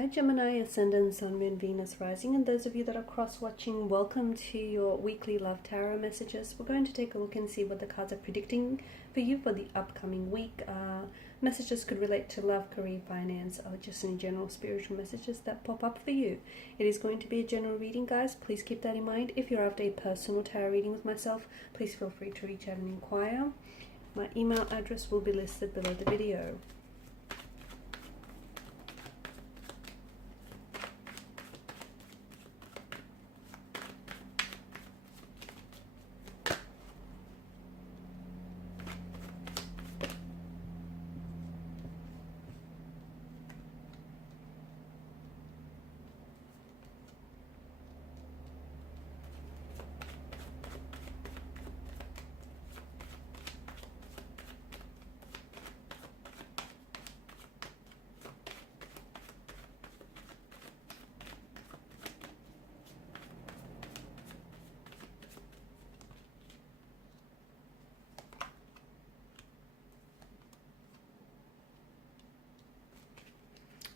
Hi Gemini, Ascendant, Sun, Moon, Venus, Rising, and those of you that are cross-watching, welcome to your weekly love tarot messages. We're going to take a look and see what the cards are predicting for you for the upcoming week. Messages could relate to love, career, finance, or just any general spiritual messages that pop up for you. It is going to be a general reading, guys. Please keep that in mind. If you're after a personal tarot reading with myself, please feel free to reach out and inquire. My email address will be listed below the video.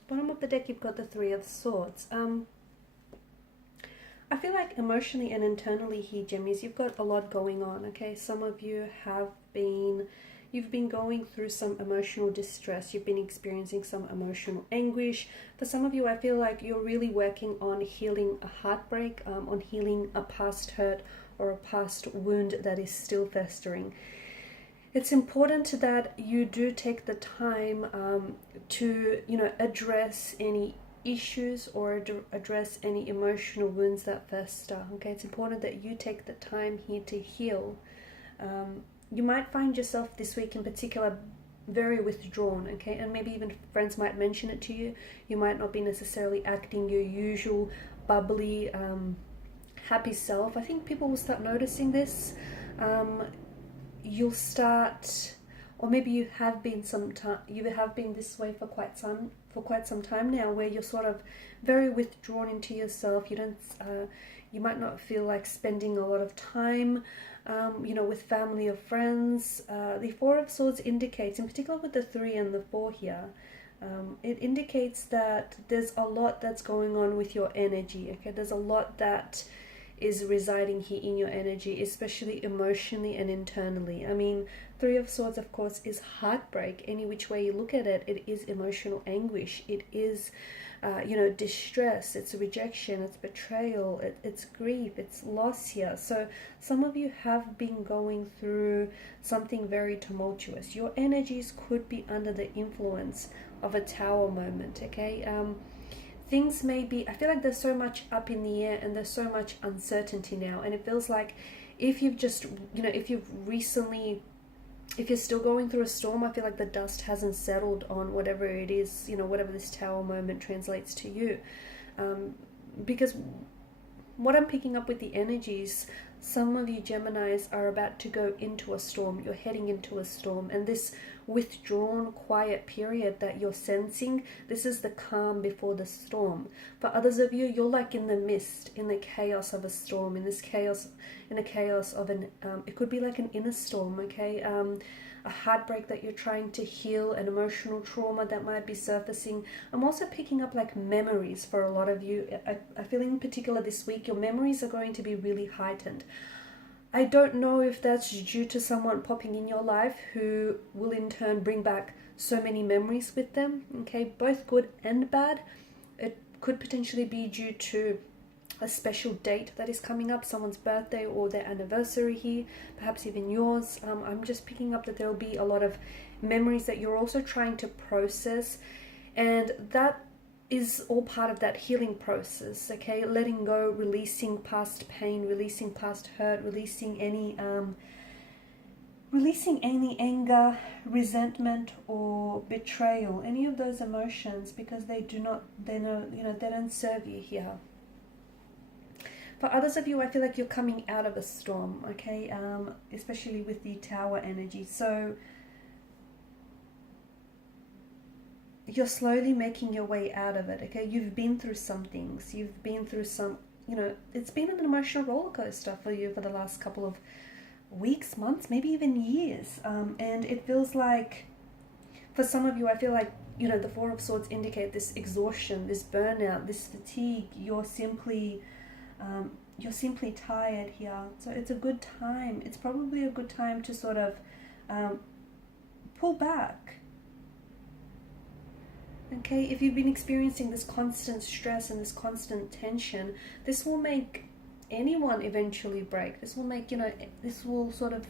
Bottom of the deck, you've got the Three of Swords. I feel like emotionally and internally here, Gemmies, you've got a lot going on, okay? Some of you you've been going through some emotional distress. You've been experiencing some emotional anguish. For some of you, I feel like you're really working on healing a heartbreak, on healing a past hurt or a past wound that is still festering. It's important that you do take the time to, address any issues or address any emotional wounds that fester. Okay, it's important that you take the time here to heal. You might find yourself this week in particular very withdrawn, okay, and maybe even friends might mention it to you. You might not be necessarily acting your usual bubbly, happy self. I think people will start noticing this. You'll start, or maybe you have been this way for quite some time now, where you're sort of very withdrawn into yourself. You might not feel like spending a lot of time with family or friends. The Four of Swords indicates, in particular with the 3 and the 4 here, it indicates that there's a lot that's going on with your energy. Okay, there's a lot that is residing here in your energy, especially emotionally and internally. I mean, Three of Swords, of course, is heartbreak. Any which way you look at it, it is emotional anguish. It is, distress. It's rejection. It's betrayal. It's grief. It's loss here. So some of you have been going through something very tumultuous. Your energies could be under the influence of a Tower moment, okay? Things may be, I feel like there's so much up in the air and there's so much uncertainty now, and it feels like if you're still going through a storm, I feel like the dust hasn't settled on whatever it is, whatever this Tower moment translates to you. Because what I'm picking up with the energies, some of you Geminis are about to go into a storm. You're heading into a storm, and this withdrawn, quiet period that you're sensing, this is the calm before the storm. For others of you, you're like in the mist, in the chaos of a storm, in the chaos of it could be like an inner storm, okay? A heartbreak that you're trying to heal, an emotional trauma that might be surfacing. I'm also picking up like memories for a lot of you. I feel in particular this week, your memories are going to be really heightened. I don't know if that's due to someone popping in your life who will in turn bring back so many memories with them, okay, both good and bad. It could potentially be due to a special date that is coming up, someone's birthday or their anniversary here, perhaps even yours. I'm just picking up that there will be a lot of memories that you're also trying to process, and that is all part of that healing process, okay? Letting go, releasing past pain, releasing past hurt, releasing any anger, resentment, or betrayal, any of those emotions, because they don't serve you here. For others of you, I feel like you're coming out of a storm, okay? Especially with the Tower energy. So you're slowly making your way out of it, okay? You've been through some things. You've been through some, it's been an emotional roller coaster for you for the last couple of weeks, months, maybe even years. And it feels like, for some of you, I feel like you know, the Four of Swords indicate this exhaustion, this burnout, this fatigue. You're simply tired here. So it's a good time. It's probably a good time to sort of pull back. Okay, if you've been experiencing this constant stress and this constant tension, this will make anyone eventually break. This will make, you know, this will sort of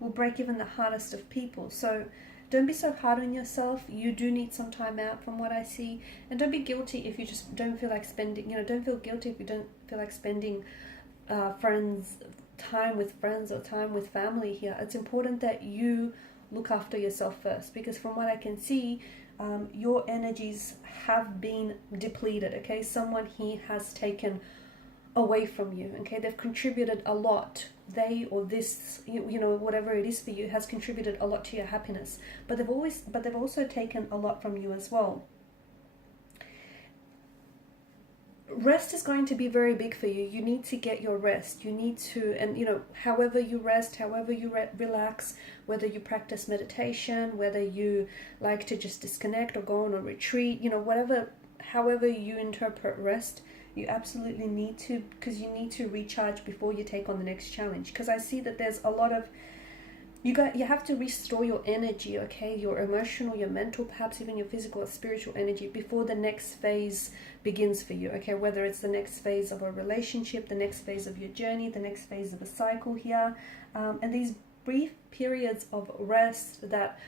will break even the hardest of people. So don't be so hard on yourself. You do need some time out from what I see. And don't be guilty if you just don't feel like spending, you know, don't feel guilty if you don't feel like spending time with friends or time with family here. It's important that you look after yourself first, because from what I can see, your energies have been depleted. Okay, someone here has taken away from you. Okay, they've contributed a lot. They or this, you know, whatever it is for you, has contributed a lot to your happiness. But they've also taken a lot from you as well. Rest is going to be very big for you. You need to get your rest. You need to, and you know, however you rest, however you relax, whether you practice meditation, whether you like to just disconnect or go on a retreat, you know, whatever, however you interpret rest, you absolutely need to, because you need to recharge before you take on the next challenge. Because I see that there's a lot of, you have to restore your energy, okay, your emotional, your mental, perhaps even your physical or spiritual energy before the next phase begins for you, okay, whether it's the next phase of a relationship, the next phase of your journey, the next phase of a cycle here, and these brief periods of rest that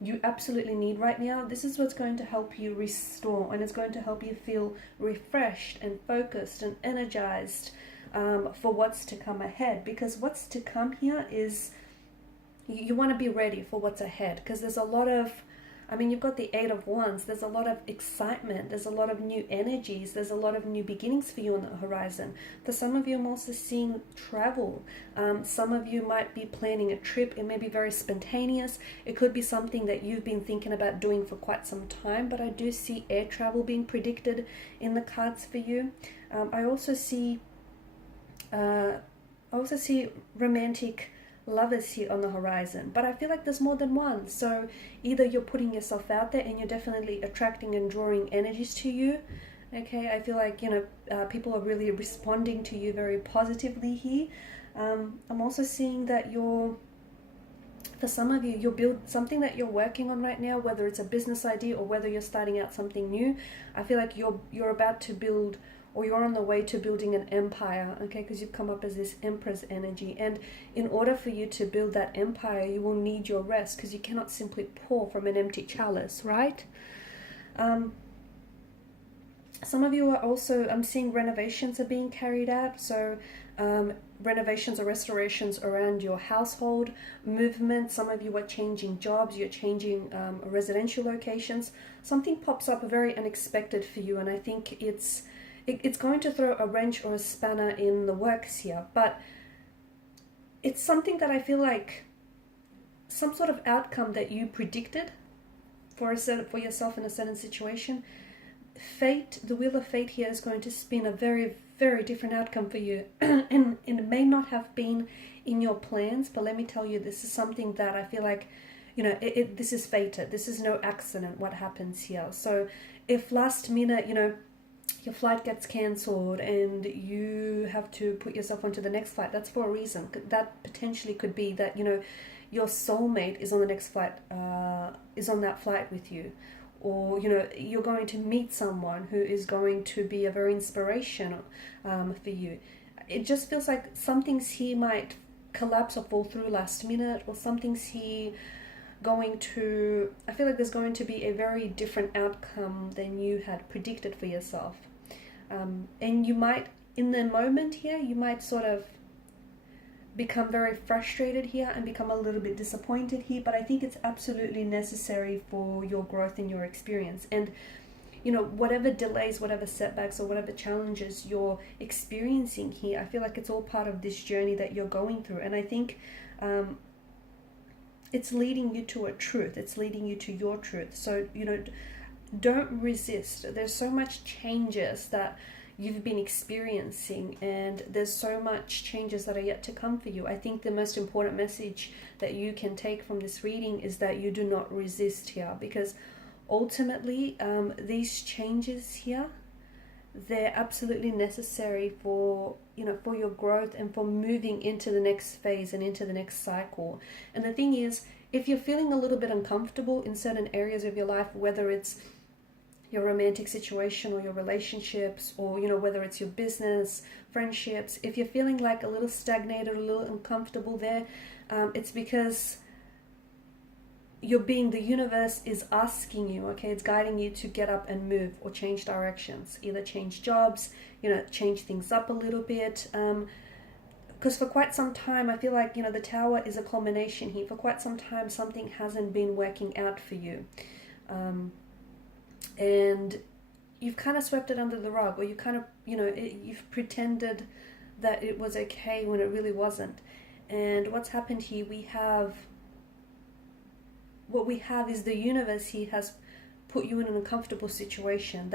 you absolutely need right now, this is what's going to help you restore, and it's going to help you feel refreshed and focused and energized for what's to come ahead. Because what's to come here is, you want to be ready for what's ahead, because there's a lot of, I mean, you've got the Eight of Wands, there's a lot of excitement, there's a lot of new energies, there's a lot of new beginnings for you on the horizon. For some of you, I'm also seeing travel. Some of you might be planning a trip. It may be very spontaneous. It could be something that you've been thinking about doing for quite some time, but I do see air travel being predicted in the cards for you. I also see romantic lovers here on the horizon, but I feel like there's more than one. So either you're putting yourself out there and you're definitely attracting and drawing energies to you. Okay, I feel like, you know, people are really responding to you very positively here. I'm also seeing that for some of you, you'll build something that you're working on right now, whether it's a business idea or whether you're starting out something new. I feel like you're about to build, or you're on the way to building an empire, okay, because you've come up as this Empress energy. And in order for you to build that empire, you will need your rest, because you cannot simply pour from an empty chalice, right? Some of you are also, I'm seeing renovations are being carried out. So renovations or restorations around your household, movement. Some of you are changing jobs, you're changing residential locations. Something pops up very unexpected for you, and I think it's going to throw a wrench or a spanner in the works here, but it's something that I feel like some sort of outcome that you predicted for yourself in a certain situation. Fate, the wheel of fate here is going to spin a very, very different outcome for you. And it may not have been in your plans, but let me tell you, this is something that I feel like, you know, this is fated. This is no accident what happens here. So if last minute, you know, your flight gets cancelled and you have to put yourself onto the next flight, that's for a reason. That potentially could be that, you know, your soulmate is on the next flight, is on that flight with you. Or, you know, you're going to meet someone who is going to be a very inspirational for you. It just feels like some things here might collapse or fall through last minute, or some things here I feel like there's going to be a very different outcome than you had predicted for yourself. And you might, in the moment here, you might sort of become very frustrated here and become a little bit disappointed here, but I think it's absolutely necessary for your growth and your experience. And, you know, whatever delays, whatever setbacks, or whatever challenges you're experiencing here, I feel like it's all part of this journey that you're going through. And I think it's leading you to a truth. It's leading you to your truth. So, you know, don't resist. There's so much changes that, you've been experiencing, and there's so much changes that are yet to come for you. I think the most important message that you can take from this reading is that you do not resist here, because ultimately these changes here, they're absolutely necessary for, you know, for your growth and for moving into the next phase and into the next cycle. And the thing is, if you're feeling a little bit uncomfortable in certain areas of your life, whether it's your romantic situation or your relationships, or, you know, whether it's your business, friendships, if you're feeling like a little stagnated, a little uncomfortable there, it's because the universe is asking you, okay, it's guiding you to get up and move or change directions, either change jobs, you know, change things up a little bit. Because for quite some time, I feel like, you know, the Tower is a culmination here. For quite some time, something hasn't been working out for you. And you've kind of swept it under the rug, or you kind of, you know, you've pretended that it was okay when it really wasn't. And what's happened here, what we have is the universe here has put you in an uncomfortable situation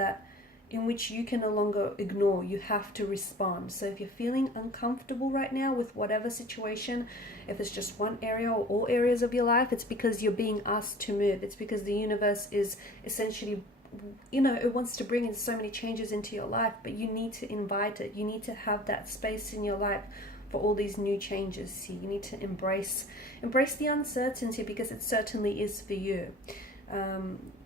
in which you can no longer ignore. You have to respond. So if you're feeling uncomfortable right now with whatever situation, if it's just one area or all areas of your life, it's because you're being asked to move. It's because the universe is essentially, you know, it wants to bring in so many changes into your life, but you need to invite it. You need to have that space in your life for all these new changes. See, you need to embrace the uncertainty, because it certainly is for you.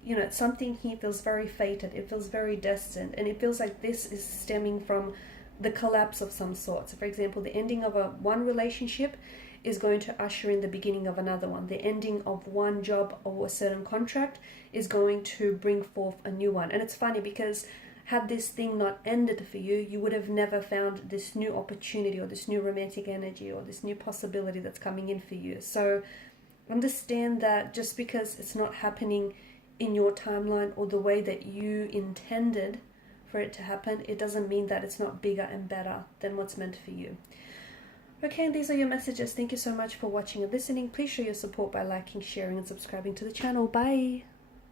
You know, something here feels very fated. It feels very destined, and it feels like this is stemming from the collapse of some sort. So for example, the ending of one relationship is going to usher in the beginning of another one. The ending of one job or a certain contract is going to bring forth a new one. And it's funny, because had this thing not ended for you, you would have never found this new opportunity or this new romantic energy or this new possibility that's coming in for you. So understand that just because it's not happening in your timeline or the way that you intended for it to happen, it doesn't mean that it's not bigger and better than what's meant for you. Okay, and these are your messages. Thank you so much for watching and listening. Please show your support by liking, sharing, and subscribing to the channel. Bye!